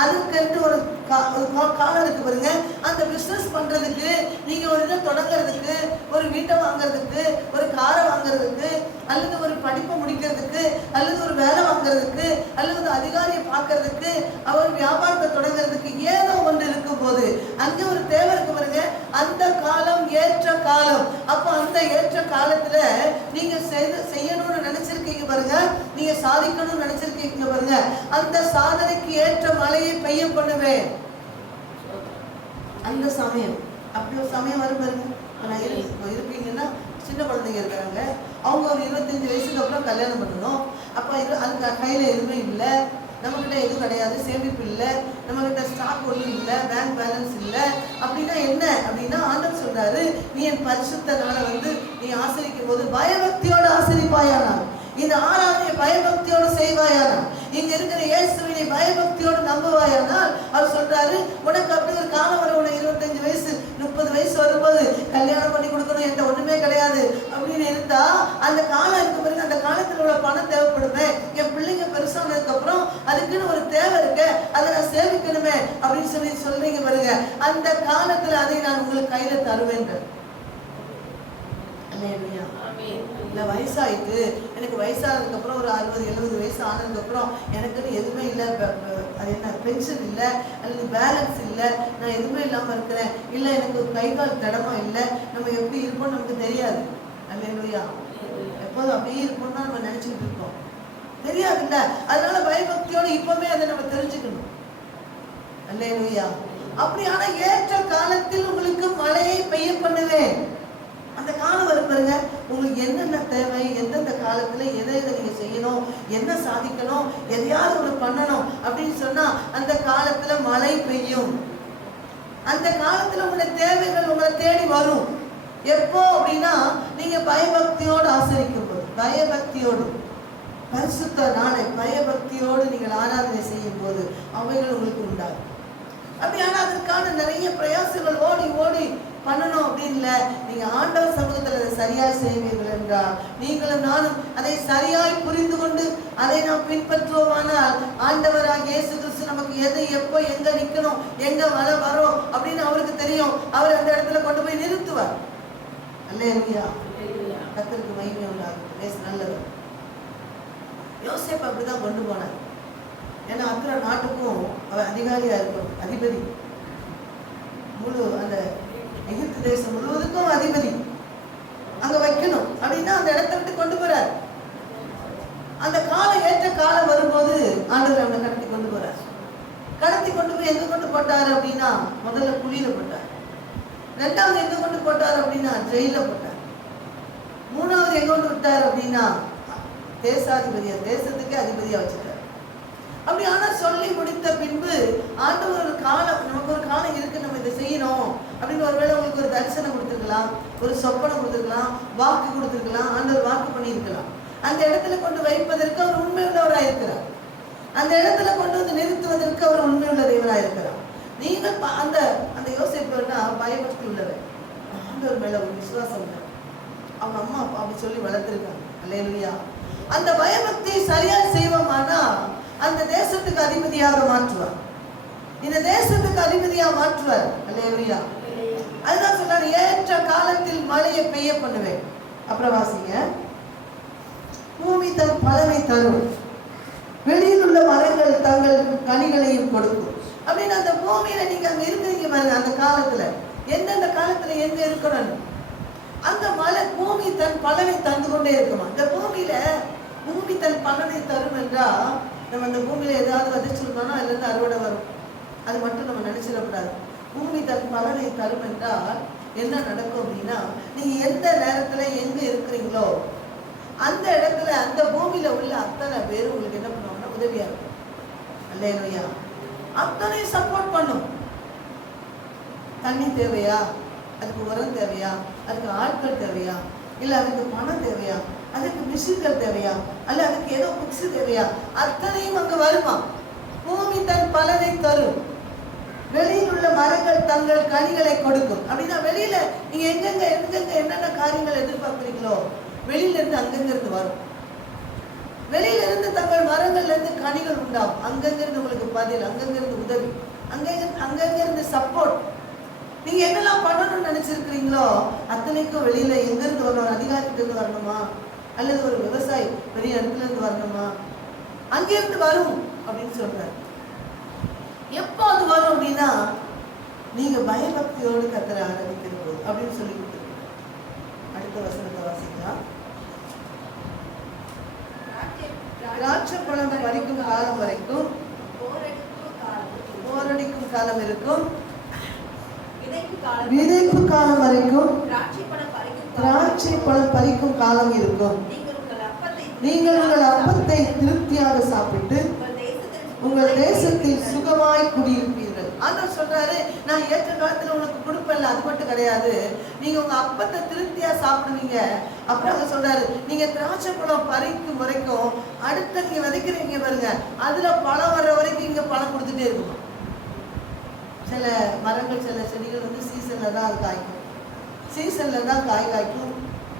அதுக்கு ஒரு காலம் இருக்கு பாருங்க. அந்த பிசினஸ் பண்றதுக்கு, நீங்க ஒரு இதை தொடங்குறதுக்கு, ஒரு வீட்டை வாங்குறதுக்கு, ஒரு காரை வாங்குறதுக்கு, அல்லது ஒரு படிப்பை முடிக்கிறதுக்கு, அல்லது ஒரு வேலை வாங்குறதுக்கு, அல்லது ஒரு அதிகாரியை பார்க்கறதுக்கு, அவர் வியாபாரத்தை தொடங்குறதுக்கு ஏதோ ஒன்று இருக்கும் போது அங்கே ஒரு தேவை இருக்கு பாருங்க. அந்த காலம் ஏற்ற காலம். அப்ப அந்த ஏற்ற காலத்துல நீங்க செய்யணும்னு நினைச்சிருக்கீங்க பாருங்க, நீங்க சாதிக்கணும்னு நினைச்சிருக்கீங்க பாருங்க, அந்த சாதனைக்கு ஏற்ற மழையை பெய்ய பண்ணுவேன். அந்த சமயம் அப்படி ஒரு சமயம் வரும் பாருங்க. இருப்பீங்கன்னா சின்ன குழந்தைங்க இருக்கிறாங்க, அவங்க ஒரு 25 வயசுக்கு அப்புறம் கல்யாணம் பண்ணணும். அப்போ அதுக்கு கையில் எதுவுமே இல்லை, நம்மகிட்ட எதுவும் கிடையாது, சேமிப்பு இல்லை, நம்மகிட்ட ஸ்டாக் ஒன்றும் இல்லை, பேங்க் பேலன்ஸ் இல்லை. அப்படின்னா என்ன அப்படின்னா, ஆண்டவர் சொல்றாரு, நீ என் பரிசுத்த நாளை நீ ஆசரிக்கும் போது பயபக்தியோடு ஆசரிப்பாயானா, இந்த ஆராதனை பயபக்தியோடு செய்வாயானா, இங்க இருக்கிற இயேசுவினை பயபக்தியோடு நம்புவாயானால், அவர் சொல்றாரு, உனக்கு அப்படி ஒரு காலம் வரும், உனக்கு 25 வயசு 30 வயசு வரும்போது கல்யாணம் பண்ணி கொடுக்கணும், என்கிட்ட ஒண்ணுமே கிடையாது அப்படின்னு இருந்தா, அந்த காலம் இருக்கு பாருங்க, அந்த காலத்துல உள்ள பணம் தேவைப்படுமே, என் பிள்ளைங்க பெருசானதுக்கு அப்புறம் அதுக்குன்னு ஒரு தேவை இருக்கு, அதை நான் சேமிக்கணுமே அப்படின்னு சொல்றீங்க பாருங்க. அந்த காலத்துல அதை நான் உங்களுக்கு கையில தருவேன். இல்லை வயசாயிட்டு, எனக்கு வயசானதுக்கு அப்புறம் ஒரு 60-70 வயசு ஆனதுக்கு அப்புறம் எனக்குன்னு எதுவுமே இல்லை, அது என்ன பென்ஷன் இல்லை, அல்லது பேலன்ஸ் இல்லை, நான் எதுவுமே இல்லாமல் இருக்கிறேன், இல்லை எனக்கு ஒரு கை கால் திடமா இல்லை, நம்ம எப்படி இருப்போம்னு நமக்கு தெரியாது. அல்லேலூயா. எப்போதும் அப்படியே இருப்போம்னு தான் நம்ம நினைச்சுக்கிட்டு இருக்கோம், தெரியாது இல்லை. அதனால பயபக்தியோடு இப்பவுமே அதை நம்ம தெரிஞ்சுக்கணும். அல்லேலூயா. அப்படியான ஏற்ற காலத்தில் உங்களுக்கு மழையை பெய்ய பண்ணுவேன். அந்த காலம் வரும் பாருங்க, உங்களுக்கு என்னென்ன தேவை, எந்தெந்த காலத்துல எதை நீங்க செய்யணும், என்ன சாதிக்கணும், எதையாவது ஒன்று பண்ணணும் அப்படின்னு சொன்னா அந்த காலத்துல மழை பெய்யும். அந்த காலத்துல உங்களுடைய தேவைகள் உங்களை தேடி வரும். எப்போ அப்படின்னா, நீங்க பயபக்தியோடு ஆசரிக்கும் போது, பயபக்தியோடு பரிசுத்த நாளை பயபக்தியோடு நீங்கள் ஆராதனை செய்யும் போது அவைகள் உங்களுக்கு உண்டாகும். அப்படியான அதற்கான நிறைய பிரயாசங்கள் ஓடி ஓடி பண்ணணும் அப்படின்னு இல்லை. நீங்க ஆண்டவர் சமூகத்தில் அதை சரியாய் செய்வீர்கள் என்றால், நீங்களும் நானும் அதை சரியாய் புரிந்து கொண்டு அதை நாம் பின்பற்றுவோமானால், ஆண்டவராக இயேசு கிறிஸ்து நமக்கு எது எப்போ எங்க நிக்கணும், எங்க வரோம் அப்படின்னு அவருக்கு தெரியும். அவர் அந்த இடத்துல கொண்டு போய் நிறுத்துவார். அல்லேலூயா. கர்த்தருக்கு மகிமை உண்டாகும். நல்லவர். யோசேப்பு அப்படிதான் கொண்டு போனார். ஏன்னா அத்தனை நாட்டுக்கும் அவர் அதிகாரியா இருக்கணும், அதிபதி, முழு அந்த எகிப்து தேசம் முழுவதுக்கும் அதிபதி அங்க வைக்கணும் அப்படின்னா அந்த இடத்தை விட்டு கொண்டு போறார். அந்த காலம் ஏற்ற காலம் வரும்போது ஆண்டவர் அவனை கடத்தி கொண்டு போறார். கடத்தி கொண்டு போய் எங்க கொண்டு போட்டாரு அப்படின்னா, முதல்ல குழியில போட்டார். ரெண்டாவது எங்க கொண்டு போட்டார் அப்படின்னா ஜெயில போட்டார். மூணாவது எங்க கொண்டு விட்டார் அப்படின்னா தேசாதிபதியா, தேசத்துக்கே அதிபதியா வச்சுட்டார். அப்படி ஆனா சொல்லி முடித்த பின்பு ஆண்டவர் ஒரு காலம், நமக்கு ஒரு காலம் இருக்கு, நம்ம இதை செய்யணும் அப்படின்னு ஒருவேளை உங்களுக்கு ஒரு தரிசனம் கொடுத்துருக்கலாம், ஒரு சொப்பனை கொடுத்துருக்கலாம், வாக்கு கொடுத்துருக்கலாம், ஆண்டவர் வாக்கு பண்ணியிருக்கலாம். அந்த இடத்துல கொண்டு வைப்பதற்கு அவர் உண்மையுள்ளவராக இருக்கிறார். அந்த இடத்துல கொண்டு வந்து நிறுத்துவதற்கு அவர் உண்மையுள்ள தேவராக இருக்கிறார். நீங்கள் அந்த அந்த யோசிப்புன்னா பயபக்தி உள்ளவர், ஆண்டவர் மேல ஒரு விசுவாசம் இல்லை. அவங்க அம்மா அப்பா அப்படி சொல்லி வளர்த்துருக்காங்க. அல்லேலூயா. அந்த பயபக்தியை சரியா செய்வோமானா அந்த தேசத்துக்கு அதிபதியாக மாற்றுவார், இந்த தேசத்துக்கு அதிபதியா மாற்றுவார். அல்லேலூயா. அதுதான் சொல்றாரு, ஏற்ற காலத்தில் மழையை பெய்ய பண்ணுவேன். அப்புறம் வாசிங்க, பூமி தன் பலனை தரும், வெளியில் உள்ள மரங்கள் தங்கள் கனிகளையும் கொடுக்கும். அப்படின்னு அந்த பூமியில நீங்க அங்க இருக்கிறீங்க பாருங்க, அந்த காலத்துல எந்தெந்த காலத்துல எங்க இருக்கணும், அந்த மலை பூமி தன் பலனை தந்து கொண்டே இருக்குமா. இந்த பூமியில பூமி தன் பலனை தரும் என்றா, நம்ம அந்த பூமியில ஏதாவது விதைச்சிருந்தோம்னா அதுல இருந்து அறுவடை வரும், அது மட்டும் நம்ம நினைச்சிடக்கூடாது. பூமி தன் பலனை தரும் என்றால் என்ன நடக்கும் அப்படின்னா, நீங்க எந்த நேரத்துல எங்க இருக்கிறீங்களோ அந்த இடத்துல அந்த பூமியில உள்ள அத்தனை பேரும் உங்களுக்கு என்ன பண்ணுவாங்கன்னா உதவியா இருக்கும். அல்லேலூயா. அத்தனை சப்போர்ட் பண்ணும். தண்ணி தேவையா, அதுக்கு உரம் தேவையா, அதுக்கு ஆட்கள் தேவையா, இல்லை அதுக்கு பணம் தேவையா, அதுக்கு மிஷின்கள் தேவையா, அல்ல அதுக்கு ஏதோ புக்ஸ் தேவையா, அத்தனையும் அங்க வருமா. பூமி தன் பலனை தரும், வெளியில் உள்ள மரங்கள் தங்கள் கனிகளை கொடுக்கும். அப்படின்னா வெளியில நீங்க எங்கெங்க எங்கெங்க என்னென்ன காரியங்கள் எதிர்பார்க்குறீங்களோ வெளியில இருந்து அங்கங்க இருந்து வரும். வெளியில இருந்து தங்கள் மரங்கள்ல இருந்து கனிகள் உண்டாகும், அங்கங்க இருந்து உங்களுக்கு பாதையில் அங்கங்கிருந்து உதவி, அங்கங்கிருந்து சப்போர்ட். நீங்க என்னெல்லாம் பண்ணணும்னு நினைச்சிருக்கிறீங்களோ அத்தனைக்கும் வெளியில எங்கிருந்து வரணும்? ஒரு அதிகாரிகிட்ட இருந்து வரணுமா, அல்லது ஒரு விவசாயி பெரிய இடத்துல இருந்து வரணுமா? அங்கிருந்து வரும் அப்படின்னு சொல்றாரு. எப்போ அது வரும் அப்படின்னா, நீங்க பயபக்தியோடு கர்த்தரை ஆராதிக்கிற போது அப்படின்னு சொல்லி கொடுத்துருக்கீங்க. அடுத்த வசனத்தை வாசிக்கலாம். திராட்சை பழம் பறிக்கும் காலம் வரைக்கும், போரடிக்கும் காலம் இருக்கும், விதைப்பு காலம் வரைக்கும், திராட்சை பழம் பறிக்கும் காலம் இருக்கும். நீங்கள் உங்கள் அப்பத்தை திருப்தியாக சாப்பிட்டு உங்கள் தேசத்தில் சுகமாய் குடியிருப்பீர்கள். ஆண்டவர் சொல்றாரு, நான் ஏற்ற காலத்துல உனக்கு கொடுப்பேன்ல, அது மட்டும் கிடையாது, நீங்க உங்க அப்பத்தை திருப்தியா சாப்பிடுவீங்க. அப்புறம் அவங்க சொல்றாரு, நீங்க திராட்சை பழம் பறிக்கும் வரைக்கும், அடுத்த நீங்க விதைக்கிறீங்க பாருங்க, அதுல பழம் வர்ற வரைக்கும் இங்க பழம் கொடுத்துட்டே இருக்கும். சில மரங்கள், சில செடிகள் வந்து சீசன்ல தான் அது காய்க்கும், சீசன்ல தான் காய் காய்க்கும்,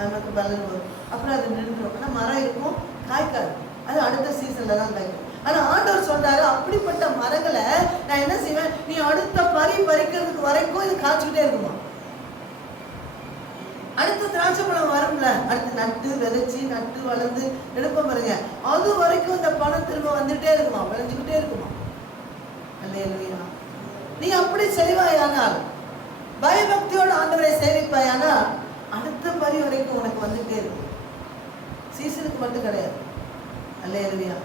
நமக்கு பலன் வரும். அப்புறம் அது நின்றுடும். ஆனா மரம் இருக்கும், காய்க்காது, அது அடுத்த சீசன்ல தான் காய்க்கும். ஆனா ஆண்டவர் சொல்றாரு, அப்படிப்பட்ட மரங்களை நான் என்ன செய்வேன், நீ அடுத்த பறிக்கிறதுக்கு வரைக்கும் இது காய்ச்சிக்கிட்டே இருக்குமா. அடுத்த திராட்சை பழம் வரும்ல, அடுத்து நட்டு விதைச்சி நட்டு வளர்ந்து எடுப்ப பாருங்க, அது வரைக்கும் இந்த பழம் திரும்ப வந்துட்டே இருக்குமா, விளைஞ்சுக்கிட்டே இருக்குமா. அல்லேலூயா. நீ அப்படி செய்வாயானால், பயபக்தியோட ஆண்டவரை சேவிப்பாயானால், அடுத்த பறி வரைக்கும் உனக்கு வந்துட்டே இருக்கும். சீசனுக்கு மட்டும் கிடையாது. அல்லேலூயா.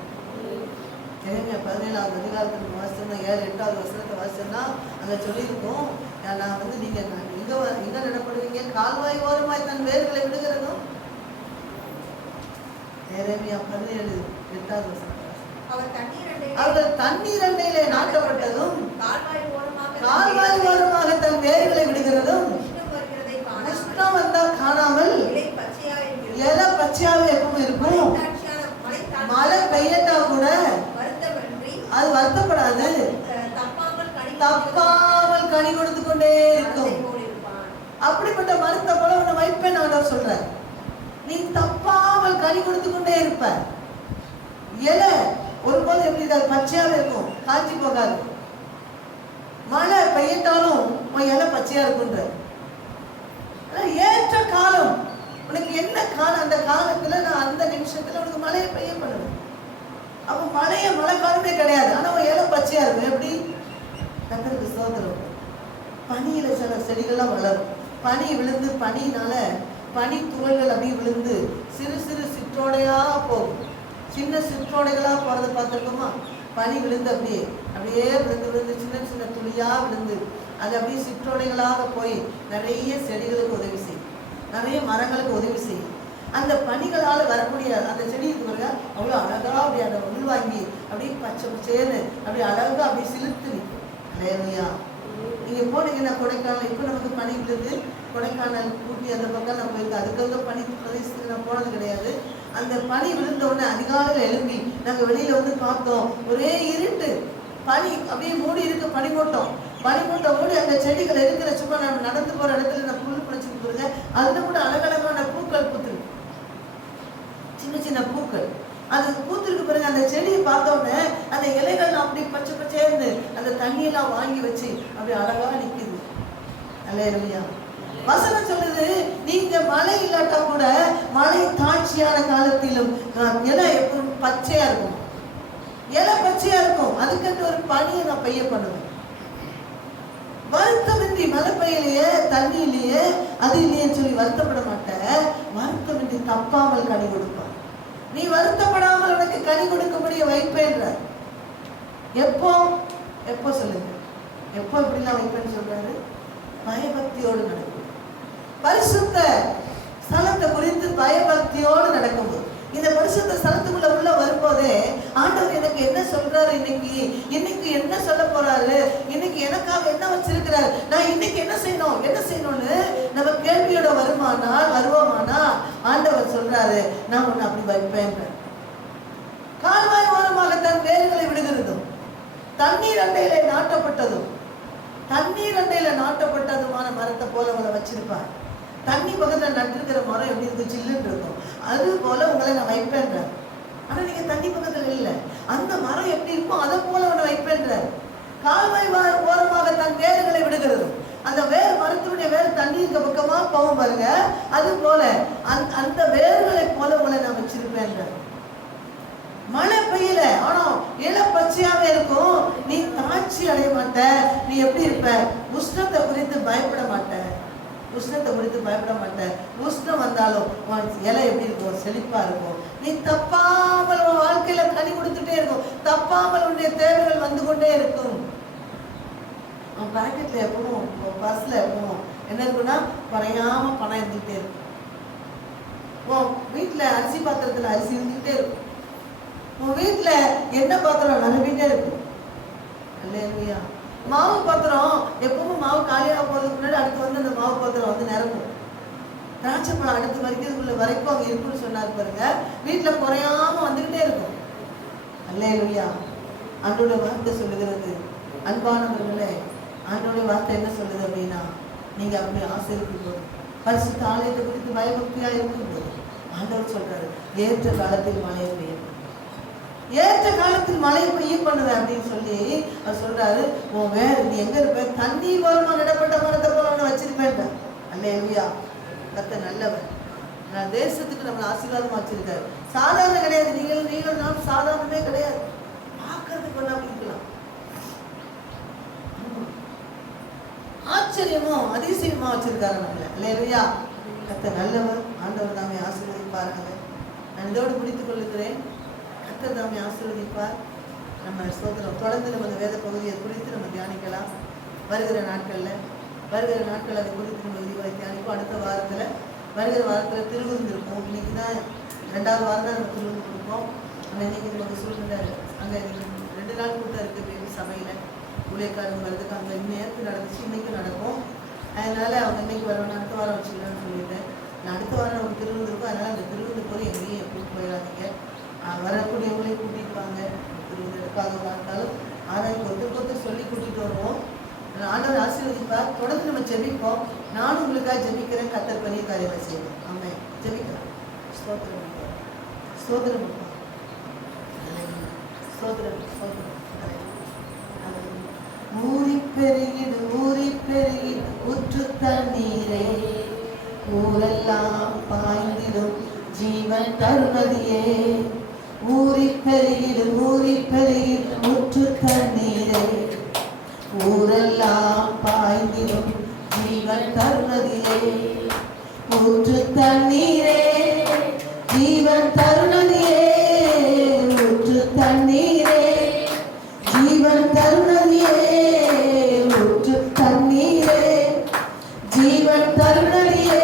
எரேமியா 17ஆவது அதிகாரத்துக்கு வாசிச்சோம்னா, 7-8வது வசனத்தை வாசிச்சோம்னா அங்க சொல்லியிருக்கோம், நான் வந்து நீங்க எங்க நடப்படுவீங்க, கால்வாய் ஓரமாய் தன் வேர்களை விடுகிறதும். எரேமியா 17:8வது வசனம். அவர்கள் தண்ணீர் அண்டையிலே நாட்டப்பட்டதும் கால்வாய் ஓரமாக தன் வேர்களை விடுகிறதும், உஷ்ணம் வந்தா காணாமல் இலை பச்சையாவே எப்பவும் இருக்கும், மழை பெய்யட்டா கூட அது வருத்தப்படாது, தப்பாமல் கனி கொடுத்து கொண்டே இருக்கும். அப்படிப்பட்ட மரத்தை போல உன்னை வைப்பேன் ஆண்டவர் சொல்ற. நீ தப்பாமல் கனி கொடுத்து கொண்டே இருப்ப. இலை ஒருபோது எப்படி இருக்காது, பச்சையாவே இருக்கும், காஞ்சி போகாது. மழை பெய்யட்டாலும் உன் இலை பச்சையா இருக்குன்ற. ஏற்ற காலம் உனக்கு என்ன காலம், அந்த காலத்துல நான் அந்த நிமிஷத்துல உனக்கு மழையை பெய்ய பண்ணுவேன். அப்ப மழை காலமே கிடையாது, ஆனா உன் இலை பச்சையா இருக்கும். எப்படி? கர்த்தருக்கு ஸ்தோத்திரம். பனியில சில செடிகள்லாம் வளரும், பனி விழுந்து, பனியினால பனி துகள்கள் அப்படியே விழுந்து சிறு சிறு சிற்றோடையா போகும். சின்ன சிற்றோடைகளா போறதை பார்த்துருக்கோமா? பனி விழுந்து அப்படியே அப்படியே விழுந்து சின்ன சின்ன துளியா விழுந்து அது அப்படியே சிற்றோடைகளாக போய் நிறைய செடிகளுக்கு உதவி செய்யும், நிறைய மரங்களுக்கு உதவி செய்யும். அந்த பனிகளால் வரக்கூடிய அந்த செடிக்கு பாருங்க, அவ்வளோ அழகா அப்படி அதை உள்வாங்கி அப்படியே பச்சை பச்சேன்னு அப்படி அழகா அப்படியே சிலுத்து நிற்கும். அல்லேலூயா. நீங்க போனீங்கன்னா கொடைக்கானல், இப்போ நமக்கு பனி விழுது, கொடைக்கானல் ஊட்டி அந்த பக்கம் நம்ம இருக்கு, அதுக்காக பனி பிரதேசத்துக்கு நான் போனது கிடையாது. அந்த பனி விழுந்த உடனே அதிகாலையில் எழும்பி நாங்கள் வெளியில வந்து பார்த்தோம், ஒரே இருட்டு, பனி அப்படியே மூடி இருக்கு, பனிமூட்டம் மூடி அந்த செடிகள் இருக்கிற சும்மா நம்ம நடந்து போற இடத்துல நான் புல் பிடிச்சிட்டு போருங்க, அதுல கூட அழகழகான பூக்கள் பூத்துருக்கு, சின்ன சின்ன பூக்கள் அது பூத்திருக்கு பாருங்க. அந்த செடியை பார்த்தோன்னே அந்த இலைகள் அப்படி பச்சை பச்சேர்ந்து அந்த தண்ணியெல்லாம் வாங்கி வச்சு அப்படி அழகா நிக்குது. அல்லேலூயா. வசனம் சொல்லுது, நீங்க மழை இல்லாட்டா கூட மழை தாட்சியான காலத்திலும் இலை எப்பவும் பச்சையா இருக்கும், இலை பச்சையா இருக்கும். அதுக்கென்று ஒரு பனியை நான் பெய்ய பண்ணுவேன். வருத்தமின்றி மழை பெய்யலையே, தண்ணி இல்லையே, அது இல்லையேன்னு சொல்லி வருத்தப்பட மாட்டேன். வருத்தமின்றி தப்பாமல் கனி கொடுப்பான். நீ வருத்தப்படாமல் உனக்கு கனி கொடுக்கக்கூடிய வைப்பேன்ற. எப்போ எப்போ சொல்லுங்க, எப்போ இப்படிலாம் வைப்பேன்னு சொல்றாரு? பயபக்தியோடு நடக்கும். பரிசுத்த ஸ்தலத்தை குறித்து பயபக்தியோடு நடக்கும்போது, இந்த பரிசுத்த ஸ்தலத்துக்குள்ள உள்ள வரும்போதே ஆண்டவர் எனக்கு என்ன சொல்றாரு, இன்னைக்கு என்ன சொல்ல போறாரு, இன்னைக்கு எனக்காக என்ன வச்சிருக்கிறாரு, நான் இன்னைக்கு என்ன செய்யணும்னு நம்ம கேள்வியோட வருவோமானா ஆண்டவர் சொல்றாரு, நான் உன்னை அப்படி வைப்பேன். கால்வாய் ஓரமாக தன் வேர்களை விடுகிறதும், தண்ணீர் அண்டையில நாட்டப்பட்டதுமான மரத்தை போல உங்களை வச்சிருப்பார். தண்ணி பக்கத்துல நட்டிருக்கிற மரம் எப்படி இருக்கும், சில்லுன்னு இருக்கும், அது போல உங்களை நான் வைப்பேன். ஆனா நீங்க தண்ணி பக்கத்துல இல்லை, அந்த மரம் எப்படி இருக்கும் அதை போல உன்னை வைப்பேன். கால்வாய் ஓரமாக தன் வேர்களை விடுகிறது. அந்த வேர் மரத்துடைய வேர் தண்ணீருக்கு பக்கமா போகும் பாருங்க. அது போல அந்த வேர்களை போல உங்களை நான் வச்சிருப்பேன். மழை பெய்யல, ஆனா இளப்பச்சையாவே இருக்கும். நீ தாட்சி அடைய மாட்ட. நீ எப்படி இருப்ப? உஷ்ணத்தை குறித்து பயப்பட மாட்ட. உஷ்ணத்தை குறித்து பயப்பட மாட்டேன். உஷ்ணம் வந்தாலும் இலை எப்படி இருக்கும்? செழிப்பா இருக்கும். நீ தப்பாமல் உன் வாழ்க்கையில கனி கொடுத்துட்டே இருக்கும். தப்பாமல் உன்னுடைய தேவைகள் வந்து கொண்டே இருக்கும். உன் பாக்கெட்ல எப்பவும், பர்ஸ்ல எப்பவும் என்ன இருக்குன்னா குறையாம பணம் இருந்துகிட்டே இருக்கும். உன் வீட்டுல அரிசி பாத்திரத்துல அரிசி இருந்துகிட்டே இருக்கும். உன் வீட்டுல எண்ணெய் பாத்திரம் நிரம்பிட்டே இருக்கும். அல்லேலூயா. மாவு பாத்திரம் எப்பவும் மாவு காலியாக போறதுக்கு முன்னாடி அடுத்து வந்து அந்த மாவு பாத்திரம் வந்து நிரம்பும். திராட்சை பழம் அடுத்து வரைக்கும் அங்க இருக்குன்னு சொன்னாரு பாருங்க. வீட்டுல குறையாம வந்துகிட்டே இருக்கும். அல்லேலூயா. ஆண்டோட வார்த்தை சொல்லுகிறது, அன்பானவர்களே, ஆண்டோடைய வார்த்தை என்ன சொல்லுது அப்படின்னா, நீங்க அப்படி ஆசை இருக்கும் போது, பரிசுத்த ஆலயத்தை குறித்து பயபக்தியா இருக்கும் போது ஆண்டவர் சொல்றாரு, ஏற்ற காலத்தில் மழையை பெய்யும், ஏற்ற காலத்தில் மழை பெய்ய பண்ணுவேன் அப்படின்னு சொல்லி அவர் சொல்றாரு. உன் வேற நீ எங்க இருப்ப? தண்ணீர் ஓரமா நடப்பட்ட மரத்தை போல அவனை வச்சிருப்பேன். அல்லேலூயா. கர்த்தர் நல்லவர். நான் தேசத்துக்கு நம்மளை ஆசீர்வாதமா வச்சிருக்காரு. சாதாரண கிடையாது. நீங்கள் நான் சாதாரணமே கிடையாது. பார்க்கறதுக்கு பண்ணாம இருக்கலாம். ஆச்சரியமோ அதிசயமா வச்சிருக்காரு நம்மள. அல்லேலூயா. கர்த்தர் நல்லவர். ஆண்டவர் தாமே ஆசீர்வதிப்பார்கள். நான் இதோடு பிடித்துக் கொள்ளுகிறேன். கர்த்தர் தாமே ஆசீர்வதிப்பார். நம்ம ஸ்தோத்திரம். தொடர்ந்து நம்ம வேத பகுதியை குறித்து நம்ம தியானிக்கலாம். வருகிற நாட்களில் அதை குறித்து நம்ம விரிவாக தியானிப்போம். அடுத்த வாரத்தில் வருகிற வாரத்தில் திருவிருந்து இருக்கும். இன்னைக்கு தான் 2வது வாரம் தான் நம்ம திருவிருந்து கொடுப்போம். ஆனால் இன்னைக்கு நமக்கு சூழ்நிலை அங்கே 2 நாள் கூட்டம் இருக்குது. பேபி சபையில் ஊழியக்காரங்க வருதுக்கு அங்கே நேரத்து நடந்துச்சு, இன்றைக்கும் நடக்கும். அதனால் அவங்க இன்னைக்கு வரணும், அடுத்த வாரம் வச்சுக்கலாம்னு சொல்லிட்டேன். நான் அடுத்த வாரம் நமக்கு திருவிருந்து இருக்கும். அதனால் அந்த திருவிருந்து போய் எங்கேயும் கூப்பிட்டு போயிடாதீங்க. வரக்கூடியவங்களையும் கூட்டிகிட்டு வாங்க. திருவிருந்து எடுக்காத பார்த்தாலும் ஆராய்ச்சி ஒருத்தருக்கு சொல்லி கூட்டிகிட்டு வருவோம். ஆண்டவர் ஆசீர்வதிப்பார். தொடர்ந்து நம்ம ஜெபிப்போம். நானும் உங்களுக்காக ஜெபிக்கிறேன். கர்த்தர் பெரிய காரியத்தை செய்வோம். ஆமென். ஜெபிக்கலாம். ஸ்தோத்திரம் ஸ்தோத்திரம் ஸ்தோத்திரம் ஸ்தோத்திரம். ஊறி பெருகிடு ஊற்று தண்ணீரே, ஊரெல்லாம் பாய்ந்திடும் ஜீவன் தருணதியே. ஊறி பெருகிடு ஊற்று தண்ணீரே, ஊரெல்லாம் பாய்ந்திடும் ஜீவன் தருணதியே. ஊற்று தண்ணீரே, ஜீவன் தருணதியே. ஊற்று தண்ணீரே, ஜீவன் தருணதியே. ஊற்று தண்ணீரே, ஜீவன் தருணதியே.